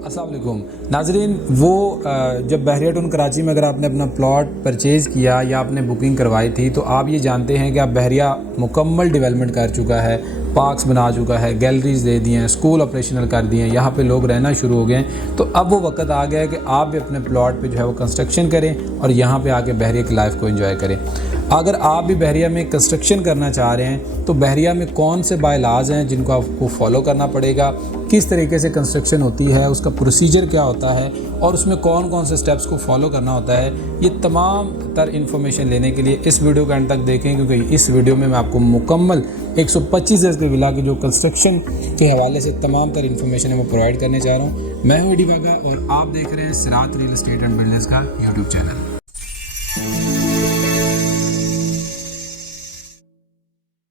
अस्सलाम वालेकुम नाजरीन, वो जब बहरिया टाउन कराची में अगर आपने अपना प्लॉट परचेज़ किया या आपने बुकिंग करवाई थी तो आप ये जानते हैं कि आप बहरिया मुकम्मल डेवलपमेंट कर चुका है, पार्क्स बना चुका है, गैलरीज दे दी हैं, स्कूल ऑपरेशनल कर दिए हैं, यहाँ पे लोग रहना शुरू हो गए हैं। तो अब वो वक्त आ गया है कि आप भी अपने प्लॉट पे जो है वो कंस्ट्रक्शन करें और यहाँ पे आके बहरिया की लाइफ को एंजॉय करें। अगर आप भी बहरिया में कंस्ट्रक्शन करना चाह रहे हैं तो बहरिया में कौन से बायलाज हैं जिनको आपको फॉलो करना पड़ेगा, किस तरीके से कंस्ट्रक्शन होती है, उसका प्रोसीजर क्या होता है और उसमें कौन कौन से स्टेप्स को फॉलो करना होता है, ये तमाम तर इन्फॉर्मेशन लेने के लिए इस वीडियो को एंड तक देखें, क्योंकि इस वीडियो में मैं आपको मुकम्मल 125 गज के विला की जो कंस्ट्रक्शन के हवाले से तमाम तर इन्फॉर्मेशन है वो प्रोवाइड करने जा रहा हूँ। मैं हूँ एडी वागा और आप देख रहे हैं सिरात रियल एस्टेट एंड बिल्डर्स का यूट्यूब चैनल।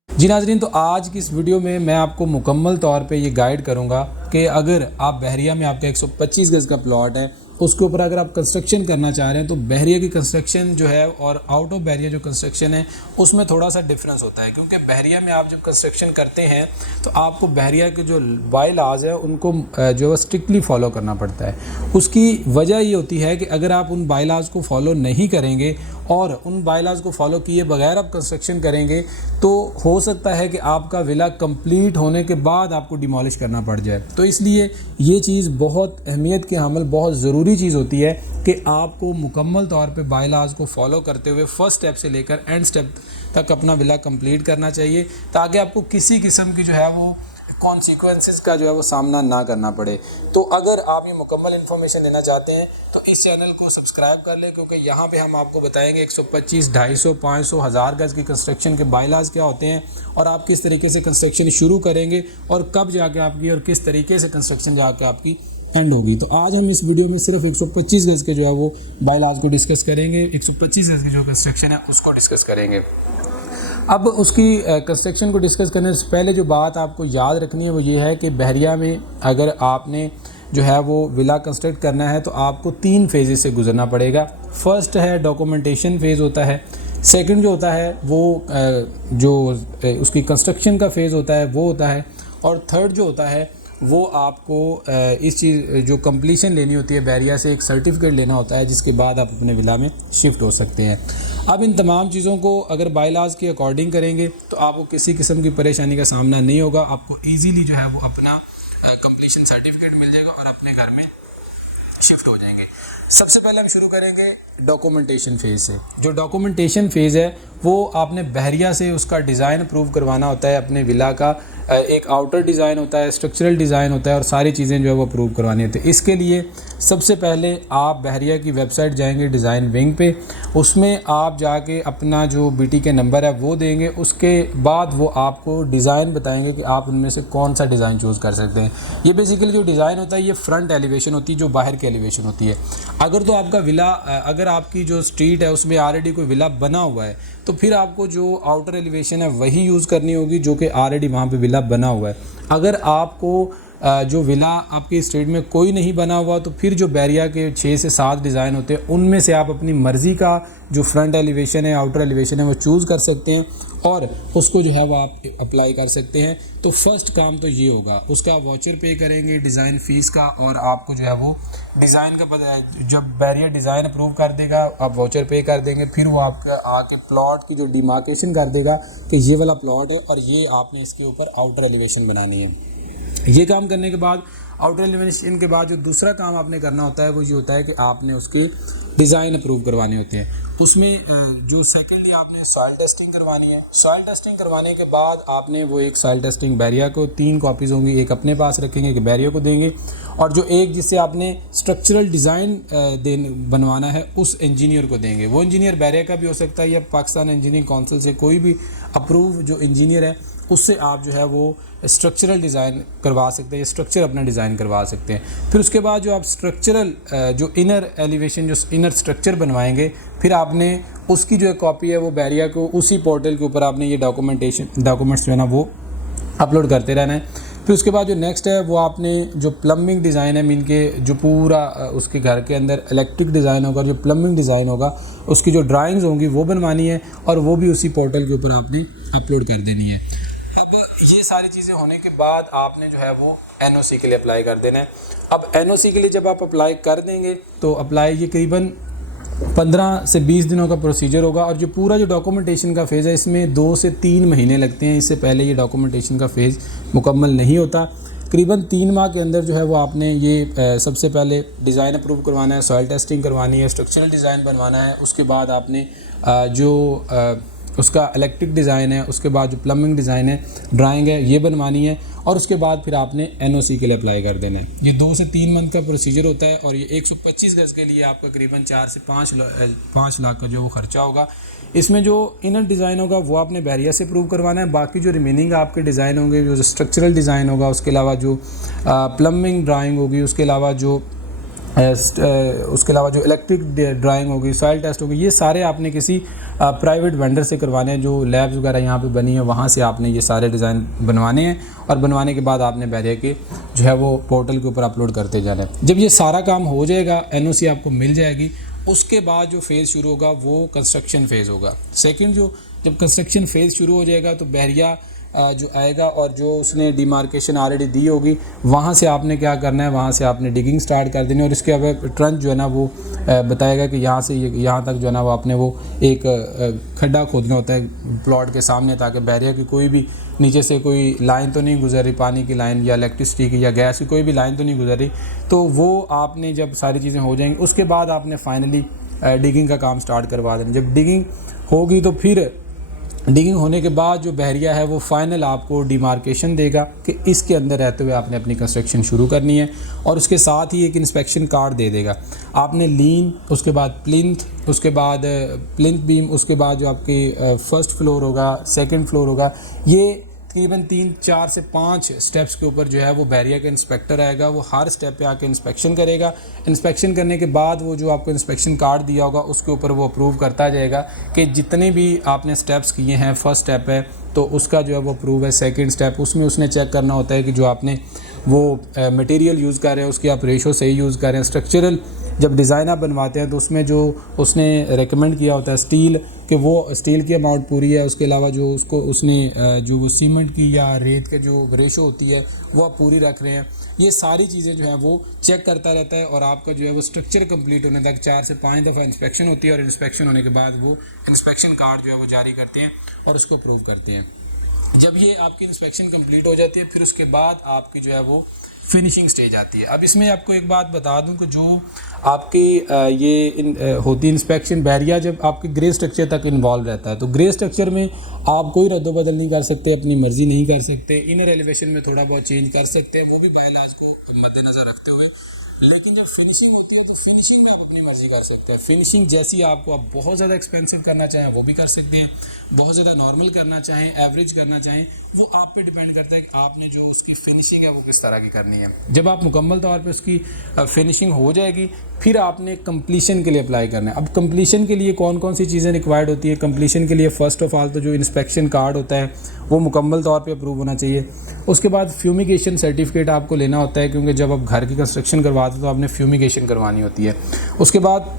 जी नाजरीन, तो आज की इस वीडियो में मैं आपको मुकम्मल तौर पे ये गाइड करूँगा कि अगर आप बहरिया में आपका 125 गज का प्लॉट है, उसके ऊपर अगर आप कंस्ट्रक्शन करना चाह रहे हैं तो बहरिया की कंस्ट्रक्शन जो है और आउट ऑफ बहरिया जो कंस्ट्रक्शन है उसमें थोड़ा सा डिफरेंस होता है, क्योंकि बहरिया में आप जब कंस्ट्रक्शन करते हैं तो आपको बहरिया के जो बाय लॉज है उनको जो है स्ट्रिक्टली फॉलो करना पड़ता है। उसकी वजह ये होती है कि अगर आप उन बाय लॉज को फॉलो नहीं करेंगे और उन बाय लॉज को फॉलो किए बगैर आप कंस्ट्रक्शन करेंगे तो हो सकता है कि आपका विला कंप्लीट होने के बाद आपको डिमोलिश करना पड़ जाए। तो इसलिए ये चीज़ बहुत अहमियत की हामिल, बहुत ज़रूरी चीज़ होती है कि आपको मुकम्मल तौर पे बाय लॉज को फॉलो करते हुए फर्स्ट स्टेप से लेकर एंड स्टेप तक अपना विला कंप्लीट करना चाहिए, ताकि आपको किसी किस्म की जो है वो कॉन्सिक्वेंसेस का जो है वो सामना ना करना पड़े। तो अगर आप ये मुकम्मल इन्फॉर्मेशन लेना चाहते हैं तो इस चैनल को सब्सक्राइब कर लें, क्योंकि यहाँ पे हम आपको बताएंगे 125, 250, 500, 1000 गज की कंस्ट्रक्शन के बायलाज क्या होते हैं और आप किस तरीके से कंस्ट्रक्शन शुरू करेंगे और कब जाके आपकी और किस तरीके से कंस्ट्रक्शन जाके आपकी एंड होगी। तो आज हम इस वीडियो में सिर्फ 125 गज के जो है वो बायलाज को डिस्कस करेंगे, 125 गज की जो कंस्ट्रक्शन है उसको डिस्कस करेंगे। अब उसकी कंस्ट्रक्शन को डिस्कस करने से पहले जो बात आपको याद रखनी है वो ये है कि बहरिया में अगर आपने जो है वो विला कंस्ट्रक्ट करना है तो आपको 3 फेजेस से गुजरना पड़ेगा। फर्स्ट है डॉक्यूमेंटेशन फेज़ होता है, सेकंड जो होता है वो जो उसकी कंस्ट्रक्शन का फेज़ होता है वो होता है, और थर्ड जो होता है वो आपको इस चीज़ जो कंप्लीशन लेनी होती है बहरिया से, एक सर्टिफिकेट लेना होता है जिसके बाद आप अपने विला में शिफ्ट हो सकते हैं। अब इन तमाम चीज़ों को अगर बायलाज के अकॉर्डिंग करेंगे तो आपको किसी किस्म की परेशानी का सामना नहीं होगा, आपको ईजीली जो है वो अपना कंप्लीशन सर्टिफिकेट मिल जाएगा और अपने घर में शिफ्ट हो जाएंगे। सबसे पहले हम शुरू करेंगे डॉक्यूमेंटेशन फेज़ से। जो डॉक्यूमेंटेशन फेज़ है वो आपने बहरिया से उसका डिज़ाइन अप्रूव करवाना होता है, अपने विला का एक आउटर डिज़ाइन होता है, स्ट्रक्चरल डिज़ाइन होता है और सारी चीज़ें जो है वो अप्रूव करवानी होती है। इसके लिए सबसे पहले आप बहरिया की वेबसाइट जाएंगे डिज़ाइन विंग पे, उसमें आप जाके अपना जो बीटी के नंबर है वो देंगे, उसके बाद वो आपको डिज़ाइन बताएंगे कि आप उनमें से कौन सा डिज़ाइन चूज़ कर सकते हैं। ये बेसिकली जो डिज़ाइन होता है ये फ्रंट एलिवेशन होती है, जो बाहर की एलिवेशन होती है। अगर तो आपका विला अगर आपकी जो स्ट्रीट है उसमें ऑलरेडी कोई विला बना हुआ है तो फिर आपको जो आउटर एलिवेशन है वही यूज़ करनी होगी जो कि ऑलरेडी वहाँ पे विला बना हुआ है। अगर आपको जो विला आपकी स्ट्रीट में कोई नहीं बना हुआ तो फिर जो बहरिया के 6 से 7 डिज़ाइन होते हैं उनमें से आप अपनी मर्ज़ी का जो फ्रंट एलिवेशन है, आउटर एलिवेशन है वो चूज़ कर सकते हैं और उसको जो है वो आप अप्लाई कर सकते हैं। तो फर्स्ट काम तो ये होगा, उसका वाउचर पे करेंगे डिज़ाइन फ़ीस का, और आपको जो है वो डिज़ाइन का पता है, जब बहरिया डिज़ाइन अप्रूव कर देगा आप वाउचर पे कर देंगे, फिर वो आपका आके प्लॉट की जो डिमार्केशन कर देगा कि ये वाला प्लॉट है और ये आपने इसके ऊपर आउटर एलिवेशन बनानी है। ये काम करने के बाद आउटर एलिवेशन के बाद जो दूसरा काम आपने करना होता है वो ये होता है कि आपने उसके डिज़ाइन अप्रूव करवाने होते हैं। उसमें जो सेकेंडली आपने सॉइल टेस्टिंग करवानी है। सॉइल टेस्टिंग करवाने के बाद आपने वो एक सॉइल टेस्टिंग बहरिया को 3 कॉपीज़ होंगी, एक अपने पास रखेंगे, एक बहरिया को देंगे, और जो एक जिससे आपने स्ट्रक्चरल डिज़ाइन बनवाना है उस इंजीनियर को देंगे। वो इंजीनियर बहरिया का भी हो सकता है या पाकिस्तान इंजीनियरिंग काउंसिल से कोई भी अप्रूव जो इंजीनियर है उससे आप जो है वो स्ट्रक्चरल डिज़ाइन करवा सकते हैं, स्ट्रक्चर अपना डिज़ाइन करवा सकते हैं। फिर उसके बाद जो आप स्ट्रक्चरल जो इनर एलिवेशन जो इनर स्ट्रक्चर बनवाएंगे फिर आपने उसकी जो कॉपी है वो बहरिया को उसी पोर्टल के ऊपर आपने ये डॉक्यूमेंट्स जो है ना वो अपलोड करते रहना है। फिर उसके बाद जो नेक्स्ट है वो आपने जो प्लम्बिंग डिज़ाइन है मीन के जो पूरा उसके घर के अंदर इलेक्ट्रिक डिज़ाइन होगा, जो प्लम्बिंग डिज़ाइन होगा उसकी जो ड्राइंग्स होंगी वो बनवानी है और वो भी उसी पोर्टल के ऊपर आपने अपलोड कर देनी है। अब ये सारी चीज़ें होने के बाद आपने जो है वो एनओसी के लिए अप्लाई कर देना है। अब एनओसी के लिए जब आप अप्लाई कर देंगे तो अप्लाई ये करीबन 15 से 20 दिनों का प्रोसीजर होगा, और जो पूरा जो डॉक्यूमेंटेशन का फ़ेज़ है इसमें 2 से 3 महीने लगते हैं। इससे पहले ये डॉक्यूमेंटेशन का फ़ेज़ मुकम्मल नहीं होता। करीबन 3 माह के अंदर जो है वो आपने ये सबसे पहले डिज़ाइन अप्रूव करवाना है, सॉइल टेस्टिंग करवानी है, स्ट्रक्चरल डिज़ाइन बनवाना है, उसके बाद आपने उसका इलेक्ट्रिक डिज़ाइन है, उसके बाद जो प्लम्बिंग डिज़ाइन है, ड्राइंग है, ये बनवानी है, और उसके बाद फिर आपने एनओसी के लिए अप्लाई कर देना है। ये 2 से 3 मंथ का प्रोसीजर होता है, और ये 125 गज़ के लिए आपका करीबन 4 से 5 लाख का जो वो खर्चा होगा। इसमें जो इनर डिज़ाइन होगा वो आपने बहरिया से अप्रूव करवाना है। बाकी जो रिमेनिंग आपके डिज़ाइन होंगे, जो स्ट्रक्चरल डिज़ाइन होगा, उसके अलावा जो प्लम्बिंग ड्राइंग होगी, उसके अलावा जो इलेक्ट्रिक ड्राइंग होगी, सॉइल टेस्ट होगी, ये सारे आपने किसी प्राइवेट वेंडर से करवाने हैं। जो लैब्स वगैरह यहाँ पे बनी है वहाँ से आपने ये सारे डिज़ाइन बनवाने हैं, और बनवाने के बाद आपने बहरिया के जो है वो पोर्टल के ऊपर अपलोड करते जाना है। जब ये सारा काम हो जाएगा, एनओसी आपको मिल जाएगी, उसके बाद जो फेज़ शुरू होगा वो कंस्ट्रक्शन फ़ेज़ होगा। सेकेंड जब कंस्ट्रक्शन फ़ेज़ शुरू हो जाएगा तो बहरिया जो आएगा, और जो उसने डिमार्केशन ऑलरेडी दी होगी वहाँ से आपने क्या करना है, वहाँ से आपने डिगिंग स्टार्ट कर देनी है। और इसके अब ट्रंच जो है ना वो बताएगा कि यहाँ से यहाँ तक जो है ना वो आपने वो एक खड्डा खोदना होता है प्लॉट के सामने, ताकि बैरियर की कोई भी नीचे से कोई लाइन तो नहीं गुजर रही, पानी की लाइन या इलेक्ट्रिसिटी की या गैस की कोई भी लाइन तो नहीं गुजर रही। तो वो आपने जब सारी चीज़ें हो जाएंगी उसके बाद आपने फाइनली डिगिंग का काम स्टार्ट करवा देना। जब डिगिंग होगी तो फिर डिगिंग होने के बाद जो बहरिया है वो फाइनल आपको डिमार्केशन देगा कि इसके अंदर रहते हुए आपने अपनी कंस्ट्रक्शन शुरू करनी है, और उसके साथ ही एक इंस्पेक्शन कार्ड दे देगा। आपने लीन, उसके बाद प्लिंथ, उसके बाद प्लिंथ बीम, उसके बाद जो आपकी फर्स्ट फ्लोर होगा, सेकंड फ्लोर होगा, ये तकरीबन 3, 4 से 5 स्टेप्स के ऊपर जो है वो बहरिया का इंस्पेक्टर आएगा। वो हर स्टेप पे आके इंस्पेक्शन करेगा। इंस्पेक्शन करने के बाद वो जो आपको इंस्पेक्शन कार्ड दिया होगा उसके ऊपर वो अप्रूव करता जाएगा कि जितने भी आपने स्टेप्स किए हैं, फर्स्ट स्टेप है तो उसका जो है वो अप्रूव है। सेकंड स्टेप उसमें उसने चेक करना होता है कि जो आपने वो मटेरियल यूज़ कर रहे हैं उसकी आप रेशो सही यूज़ कर रहे हैं। स्ट्रक्चरल जब डिज़ाइन आप बनवाते हैं तो उसमें जो उसने रेकमेंड किया होता है स्टील, कि वो स्टील की अमाउंट पूरी है, उसके अलावा जो उसने जो वो सीमेंट की या रेत के जो रेशो होती है वो आप पूरी रख रहे हैं। ये सारी चीज़ें जो है वो चेक करता रहता है, और आपका जो है वो स्ट्रक्चर कंप्लीट होने तक 4 से 5 दफ़ा इंस्पेक्शन होती है, और इंस्पेक्शन होने के बाद वो इंस्पेक्शन कार्ड जो है वो जारी करते हैं और उसको अप्रूव करते हैं। जब ये आपकी इंस्पेक्शन कंप्लीट हो जाती है फिर उसके बाद आपकी जो है वो फिनिशिंग स्टेज आती है। अब इसमें आपको एक बात बता दूं कि जो आपकी होती इंस्पेक्शन, बहरिया जब आपके ग्रे स्ट्रक्चर तक इन्वॉल्व रहता है तो ग्रे स्ट्रक्चर में आप कोई रद्दोबदल नहीं कर सकते, अपनी मर्ज़ी नहीं कर सकते। इनर एलिवेशन में थोड़ा बहुत चेंज कर सकते हैं, वो भी बायलाज को मद्देनज़र रखते हुए। लेकिन जब फिनिशिंग होती है तो फिनिशिंग में आप अपनी मर्ज़ी कर सकते हैं। फिनिशिंग जैसी आपको, आप बहुत ज़्यादा एक्सपेंसिव करना चाहें वो भी कर सकते हैं, बहुत ज़्यादा नॉर्मल करना चाहें, एवरेज करना चाहें, वो आप पे डिपेंड करता है कि आपने जो उसकी फिनिशिंग है वो किस तरह की करनी है। जब आप मुकम्मल तौर पे उसकी फिनिशिंग हो जाएगी फिर आपने कंप्लीशन के लिए अप्लाई करना है। अब कंप्लीशन के लिए कौन कौन सी चीज़ें रिक्वायर्ड होती है? कंप्लीशन के लिए फ़र्स्ट ऑफ ऑल तो जो इंस्पेक्शन कार्ड होता है वो मुकम्मल तौर पे अप्रूव होना चाहिए। उसके बाद फ्यूमिगेशन सर्टिफिकेट आपको लेना होता है, क्योंकि जब आप घर की कंस्ट्रक्शन करवाते हो तो आपने फ्यूमिगेशन करवानी होती है। उसके बाद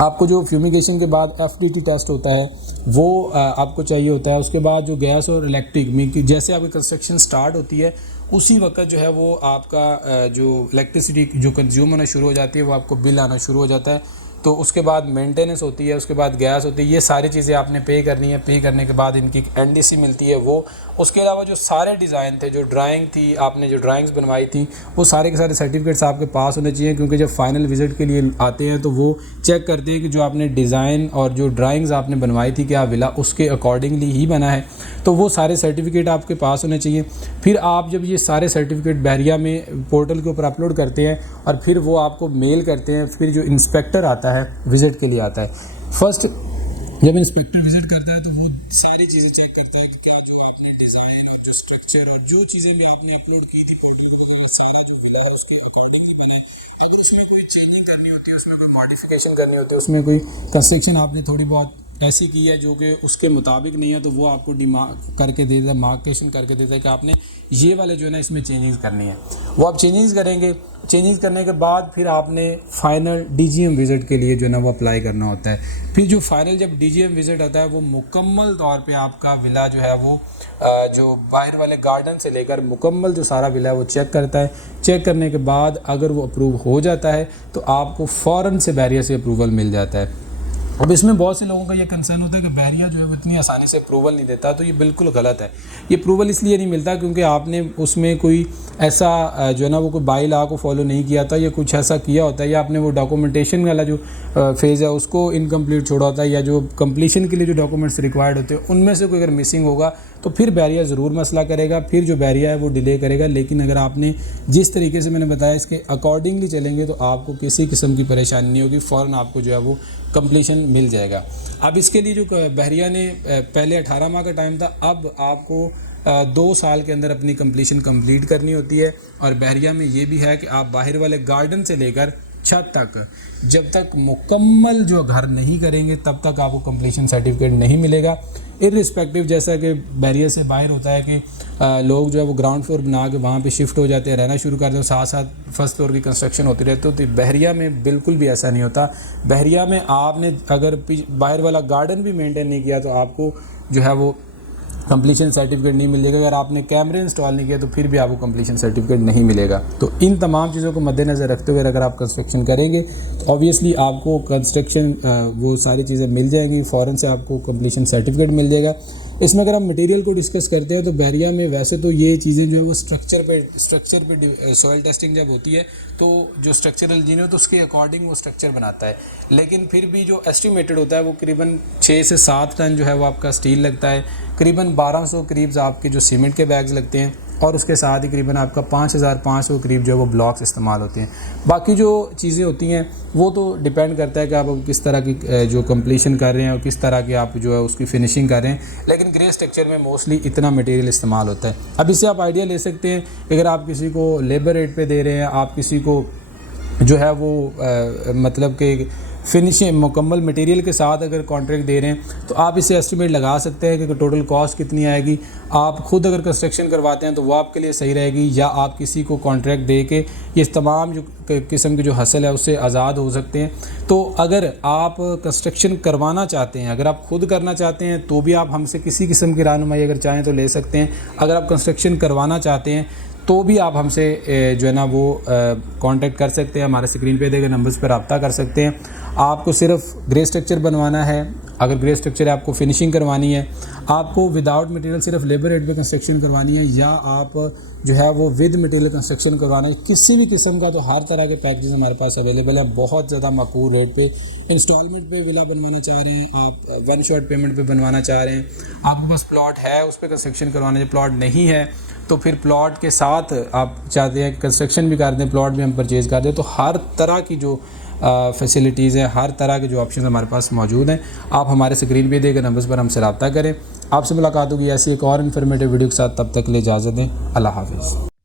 आपको जो फ्यूमिगेशन के बाद FDT टेस्ट होता है वो आपको चाहिए होता है। उसके बाद जो गैस और इलेक्ट्रिक में जैसे आपकी कंस्ट्रक्शन स्टार्ट होती है उसी वक्त जो है वो आपका जो इलेक्ट्रिसिटी जो कंज्यूम होना शुरू हो जाती है वो आपको बिल आना शुरू हो जाता है। तो उसके बाद मेंटेनेंस होती है, उसके बाद गैस होती है, ये सारी चीज़ें आपने पे करनी है। पे करने के बाद इनकी NDC मिलती है वो। उसके अलावा जो सारे डिज़ाइन थे, जो ड्राइंग थी, आपने जो ड्राइंग्स बनवाई थी, वो सारे के सारे सर्टिफिकेट्स आपके पास होने चाहिए, क्योंकि जब फाइनल विज़िट के लिए आते हैं तो वो चेक करते हैं कि जो आपने डिज़ाइन और जो ड्राइंग्स आपने बनवाई थी क्या विला उसके अकॉर्डिंगली ही बना है। तो वो सारे सर्टिफिकेट आपके पास होने चाहिए। फिर आप जब ये सारे सर्टिफिकेट बहरिया में पोर्टल के ऊपर अपलोड करते हैं और फिर वो आपको मेल करते हैं, फिर जो इंस्पेक्टर आता है विज़िट के लिए आता है, फर्स्ट जब इंस्पेक्टर विज़िट करता है तो वो सारी चीज़ें चेक करता है कि क्या जो आपने डिज़ाइन और जो स्ट्रक्चर और जो चीज़ें भी आपने अपलोड की थी पोर्टल के ऊपर, सारा जो विला है उसके अकॉर्डिंगली बना है। अगर उसमें कोई चेंजिंग करनी होती है, उसमें कोई मॉडिफिकेशन करनी होती है, उसमें कोई कंस्ट्रक्शन आपने थोड़ी बहुत ऐसी की है जो कि उसके मुताबिक नहीं है, तो वो आपको डिमार्क करके देता है, मार्केशन करके देता है कि आपने ये वाले जो है ना इसमें चेंजिंग करनी है। वो आप चेंजिंग करेंगे। चेंजिंग करने के बाद फिर आपने फाइनल डीजीएम विज़िट के लिए जो है ना वो अप्लाई करना होता है। फिर जो फाइनल जब डीजीएम विज़िट होता है वो मुकम्मल तौर पे आपका विला जो है वो जो बाहर वाले गार्डन से लेकर मुकम्मल जो सारा विला है वो चेक करता है। चेक करने के बाद अगर वो अप्रूव हो जाता है तो आपको फ़ौरन से बहरिया से अप्रूवल मिल जाता है। अब इसमें बहुत से लोगों का ये कंसर्न होता है कि बहरिया जो है वो इतनी आसानी से अप्रूवल नहीं देता, तो ये बिल्कुल गलत है। ये अप्रूवल इसलिए नहीं मिलता क्योंकि आपने उसमें कोई ऐसा जो है ना वो कोई बाई लॉ को फॉलो नहीं किया था या कुछ ऐसा किया होता है, या आपने वो डॉक्यूमेंटेशन वाला जो फेज़ है उसको इनकम्प्लीट छोड़ा होता है, या जो कंप्लीशन के लिए जो डॉक्यूमेंट्स रिक्वायर्ड होते हैं उनमें से कोई अगर मिसिंग होगा तो फिर बहरिया ज़रूर मसला करेगा, फिर जो बहरिया है वो डिले करेगा। लेकिन अगर आपने जिस तरीके से मैंने बताया इसके अकॉर्डिंगली चलेंगे तो आपको किसी किस्म की परेशानी नहीं होगी, फ़ौरन आपको जो है वो कंप्लीशन मिल जाएगा। अब इसके लिए जो बहरिया ने पहले 18 माह का टाइम था, अब आपको 2 साल के अंदर अपनी कंप्लीशन कंप्लीट करनी होती है। और बहरिया में ये भी है कि आप बाहर वाले गार्डन से लेकर छत तक जब तक मुकम्मल जो घर नहीं करेंगे तब तक आपको कंप्लीशन सर्टिफिकेट नहीं मिलेगा। इर्रिस्पेक्टिव जैसा कि बैरियर से बाहर होता है कि लोग जो है वो ग्राउंड फ्लोर बना के वहाँ पे शिफ्ट हो जाते हैं, रहना शुरू कर देते हैं, साथ साथ फर्स्ट फ्लोर की कंस्ट्रक्शन होती रहती है। तो बहरिया में बिल्कुल भी ऐसा नहीं होता। बहरिया में आपने अगर बाहर वाला गार्डन भी मेंटेन नहीं किया तो आपको जो है वो कंप्लीशन सर्टिफिकेट नहीं मिलेगा। अगर आपने कैमरे इंस्टॉल नहीं किया तो फिर भी आपको कंप्लीशन सर्टिफिकेट नहीं मिलेगा। तो इन तमाम चीज़ों को मद्देनज़र रखते हुए अगर आप कंस्ट्रक्शन करेंगे तो ऑब्वियसली आपको कंस्ट्रक्शन वो सारी चीज़ें मिल जाएंगी, फ़ौरन से आपको कंप्लीशन सर्टिफिकेट मिल जाएगा। इसमें अगर हम मटेरियल को डिस्कस करते हैं तो बहरिया में वैसे तो ये चीज़ें जो है वो स्ट्रक्चर पे सॉइल टेस्टिंग जब होती है तो जो स्ट्रक्चरल इंजीनियर तो उसके अकॉर्डिंग वो स्ट्रक्चर बनाता है, लेकिन फिर भी जो एस्टिमेटेड होता है वो करीबन 6 से 7 टन जो है वो आपका स्टील लगता है, करीबन 1200 करीब आपके जो सीमेंट के बैग्स लगते हैं, और उसके साथ ही करीबन आपका 5500 करीब जो है वो ब्लॉक्स इस्तेमाल होते हैं। बाकी जो चीज़ें होती हैं वो तो डिपेंड करता है कि आप किस तरह की जो कंप्लीशन कर रहे हैं और किस तरह की आप जो है उसकी फिनिशिंग कर रहे हैं, लेकिन ग्रे स्ट्रक्चर में मोस्टली इतना मटेरियल इस्तेमाल होता है। अब इससे आप आइडिया ले सकते हैं, अगर आप किसी को लेबर रेट पे दे रहे हैं, आप किसी को जो है वो मतलब कि फिनिशिंग मुकम्मल मटेरियल के साथ अगर कॉन्ट्रैक्ट दे रहे हैं तो आप इसे एस्टिमेट लगा सकते हैं कि टोटल कॉस्ट कितनी आएगी। आप खुद अगर कंस्ट्रक्शन करवाते हैं तो वो आपके लिए सही रहेगी, या आप किसी को कॉन्ट्रैक्ट दे के ये तमाम जो किस्म की जो हसल है उससे आज़ाद हो सकते हैं। तो अगर आप कंस्ट्रक्शन करवाना चाहते हैं, अगर आप खुद करना चाहते हैं तो भी आप हमसे किसी किस्म की रहनुमाई अगर चाहें तो ले सकते हैं। अगर आप कंस्ट्रक्शन करवाना चाहते हैं तो भी आप हमसे जो है ना वो कांटेक्ट कर सकते हैं, हमारे स्क्रीन पे देखे नंबर्स पर रब्ता कर सकते हैं। आपको सिर्फ ग्रे स्ट्रक्चर बनवाना है, अगर ग्रे स्ट्रक्चर है आपको फिनिशिंग करवानी है, आपको विदाउट मटेरियल सिर्फ लेबर रेट पे कंस्ट्रक्शन करवानी है, या आप जो है वो विद मटेरियल कंस्ट्रक्शन करवाना है, किसी भी किस्म का, तो हर तरह के पैकेजेस हमारे पास अवेलेबल है। बहुत ज़्यादा माकूल रेट पे इंस्टॉलमेंट पे विला बनवाना चाह रहे हैं, आप वन शॉट पेमेंट पे बनवाना चाह रहे हैं, आपके पास प्लॉट है उस पर कंस्ट्रक्शन करवाना है, प्लॉट नहीं है तो फिर प्लॉट के साथ आप चाहते हैं कंस्ट्रक्शन भी कर दें, प्लॉट भी हम परचेज़ कर दें, तो हर तरह की जो फैसिलिटीज़ हैं, हर तरह के जो ऑप्शन हमारे पास मौजूद हैं। आप हमारे स्क्रीन पे देकर नंबर्स पर हमसे रब्ता करें। आपसे मुलाकात होगी ऐसी एक और इन्फॉर्मेटिव वीडियो के साथ, तब तक के लिए इजाज़त दें। अल्लाह हाफ़िज़।